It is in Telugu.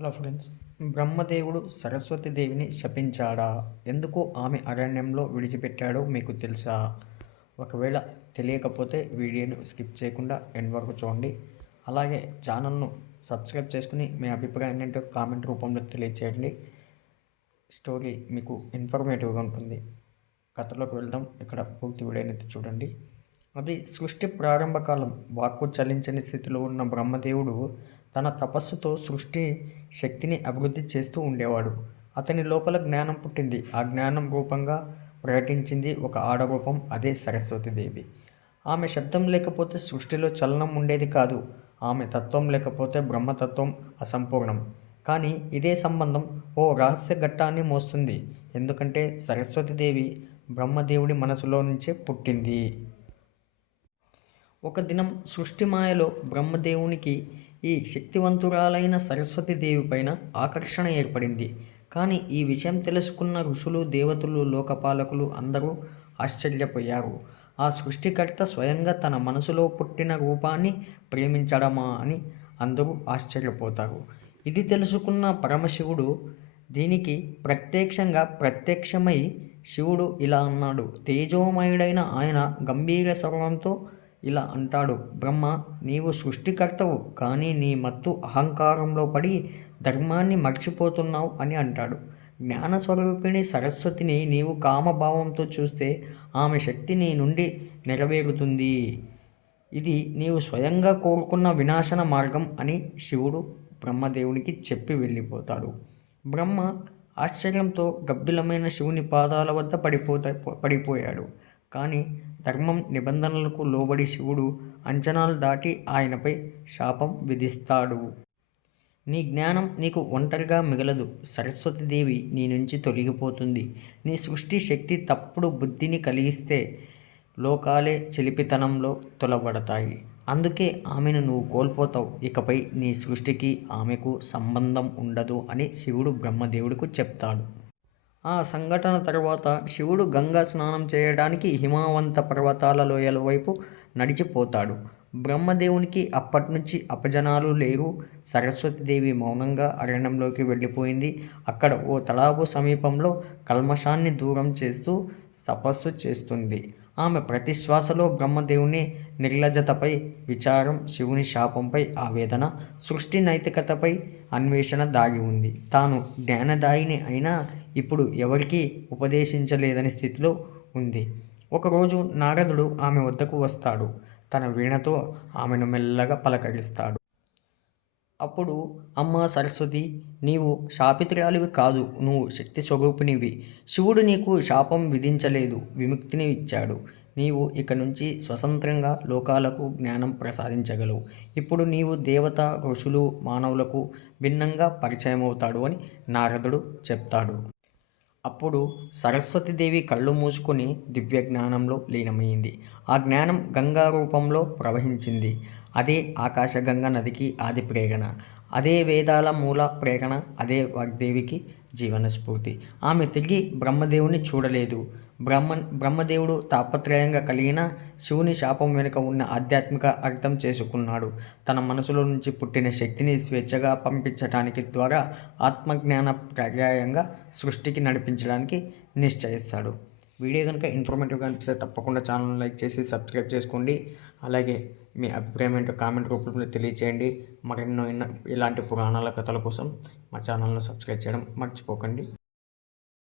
హలో ఫ్రెండ్స్ బ్రహ్మదేవుడు సరస్వతి దేవిని శపించాడా? ఎందుకు ఆమె అరణ్యంలో విడిచిపెట్టాడో మీకు తెలుసా? ఒకవేళ తెలియకపోతే వీడియోను స్కిప్ చేయకుండా ఎండ్ వరకు చూడండి. అలాగే ఛానల్ను సబ్స్క్రైబ్ చేసుకుని మీ అభిప్రాయం ఏంటో కామెంట్ రూపంలో తెలియచేయండి. స్టోరీ మీకు ఇన్ఫర్మేటివ్గా ఉంటుంది. కథలోకి వెళ్దాం. ఇక్కడ పూర్తి వీడియోనైతే చూడండి. అది సృష్టి ప్రారంభ కాలం వాక్కు చలించని స్థితిలో ఉన్న బ్రహ్మదేవుడు తన తపస్సుతో సృష్టి శక్తిని అభివృద్ధి చేస్తూ ఉండేవాడు. అతని లోపల జ్ఞానం పుట్టింది. ఆ జ్ఞానం రూపంగా ప్రకటించింది ఒక ఆడరూపం అదే సరస్వతీదేవి. ఆమె శబ్దం లేకపోతే సృష్టిలో చలనం ఉండేది కాదు. ఆమె తత్వం లేకపోతే బ్రహ్మతత్వం అసంపూర్ణం. కానీ ఇదే సంబంధం ఓ రహస్య ఘట్టాన్ని మోస్తుంది. ఎందుకంటే సరస్వతీదేవి బ్రహ్మదేవుడి మనసులో నుంచే పుట్టింది. ఒక దినం సృష్టి మాయలో బ్రహ్మదేవునికి ఈ శక్తివంతురాలైన సరస్వతీదేవి పైన ఆకర్షణ ఏర్పడింది. కానీ ఈ విషయం తెలుసుకున్న ఋషులు దేవతలు లోకపాలకులు అందరూ ఆశ్చర్యపోయారు. ఆ సృష్టికర్త స్వయంగా తన మనసులో పుట్టిన రూపాన్ని ప్రేమించడమా అని అందరూ ఆశ్చర్యపోతారు. ఇది తెలుసుకున్న పరమశివుడు దీనికి ప్రత్యక్షంగా ప్రత్యక్షమై శివుడు ఇలా అన్నాడు. తేజోమయుడైన ఆయన గంభీర స్వరంతో ఇలా అంటాడు. బ్రహ్మ నీవు సృష్టికర్తవు కానీ నీ మత్తు అహంకారంలో పడి ధర్మాన్ని మర్చిపోతున్నావు అని అంటాడు. జ్ఞానస్వరూపిణి సరస్వతిని నీవు కామభావంతో చూస్తే ఆమె శక్తి నీ నుండి నెరవేరుతుంది. ఇది నీవు స్వయంగా కోరుకున్న వినాశన మార్గం అని శివుడు బ్రహ్మదేవునికి చెప్పి వెళ్ళిపోతాడు. బ్రహ్మ ఆశ్చర్యంతో గబ్బిలమైన శివుని పాదాల వద్ద పడిపోతా పడిపోయాడు. కానీ ధర్మం నిబంధనలకు లోబడి శివుడు అంచనాలు దాటి ఆయనపై శాపం విధిస్తాడు. నీ జ్ఞానం నీకు ఒంటరిగా మిగలదు. సరస్వతీదేవి నీ నుంచి తొలగిపోతుంది. నీ సృష్టి శక్తి తప్పుడు బుద్ధిని కలిగిస్తే లోకాలే చెలిపితనంలో తొలబడతాయి అందుకే ఆమెను నువ్వు కోల్పోతావు. ఇకపై నీ సృష్టికి ఆమెకు సంబంధం ఉండదు అని శివుడు బ్రహ్మదేవుడికి చెప్తాడు. ఆ సంఘటన తర్వాత శివుడు గంగా స్నానం చేయడానికి హిమవంత పర్వతాల లోయల వైపు నడిచిపోతాడు. బ్రహ్మదేవునికి అప్పటి నుంచి అపజనాలు లేరు. సరస్వతిదేవి మౌనంగా అరణ్యంలోకి వెళ్ళిపోయింది. అక్కడ ఓ తలాబు సమీపంలో కల్మషాన్ని దూరం చేస్తూ తపస్సు చేస్తుంది. ఆమె ప్రతి శ్వాసలో బ్రహ్మదేవుని నిర్లజతపై విచారం శివుని శాపంపై ఆవేదన సృష్టి నైతికతపై అన్వేషణ దాగి ఉంది. తాను జ్ఞానదాయిని అయినా ఇప్పుడు ఎవరికీ ఉపదేశించలేదని స్థితిలో ఉంది. ఒకరోజు నారదుడు ఆమె వద్దకు వస్తాడు. తన వీణతో ఆమెను మెల్లగా పలకరిస్తాడు. అప్పుడు అమ్మ సరస్వతి నీవు శాపితురాలివి కాదు నువ్వు శక్తి స్వరూపినివి. శివుడు నీకు శాపం విధించలేదు విముక్తిని ఇచ్చాడు. నీవు ఇక నుంచి స్వతంత్రంగా లోకాలకు జ్ఞానం ప్రసాదించగలవు. ఇప్పుడు నీవు దేవత ఋషులు మానవులకు భిన్నంగా పరిచయమవుతాడు అని నారదుడు చెప్తాడు. అప్పుడు సరస్వతీదేవి కళ్ళు మూసుకొని దివ్య జ్ఞానంలో లీనమైంది ఆ జ్ఞానం గంగా రూపంలో ప్రవహించింది. అదే ఆకాశగంగా నదికి ఆది ప్రేరణ అదే వేదాల మూల ప్రేరణ అదే వాగ్దేవికి జీవన స్ఫూర్తి ఆమె తిరిగి బ్రహ్మదేవుని చూడలేదు. బ్రహ్మ బ్రహ్మదేవుడు తాపత్రయంగా కలిగిన శివుని శాపం వెనుక ఉన్న ఆధ్యాత్మిక అర్థం చేసుకున్నాడు. తన మనసులో నుంచి పుట్టిన శక్తిని స్వేచ్ఛగా పంపించడానికి ద్వారా ఆత్మజ్ఞాన పర్యాయంగా సృష్టికి నడిపించడానికి నిశ్చయిస్తాడు. వీడియో కనుక ఇన్ఫర్మేటివ్గా అనిపిస్తే తప్పకుండా ఛానల్ లైక్ చేసి సబ్స్క్రైబ్ చేసుకోండి. అలాగే మీ అభిప్రాయం ఏంటో కామెంట్ రూపంలో తెలియచేయండి. మరెన్నో ఇలాంటి పురాణాల కథల కోసం మా ఛానల్ను సబ్స్క్రైబ్ చేయడం మర్చిపోకండి.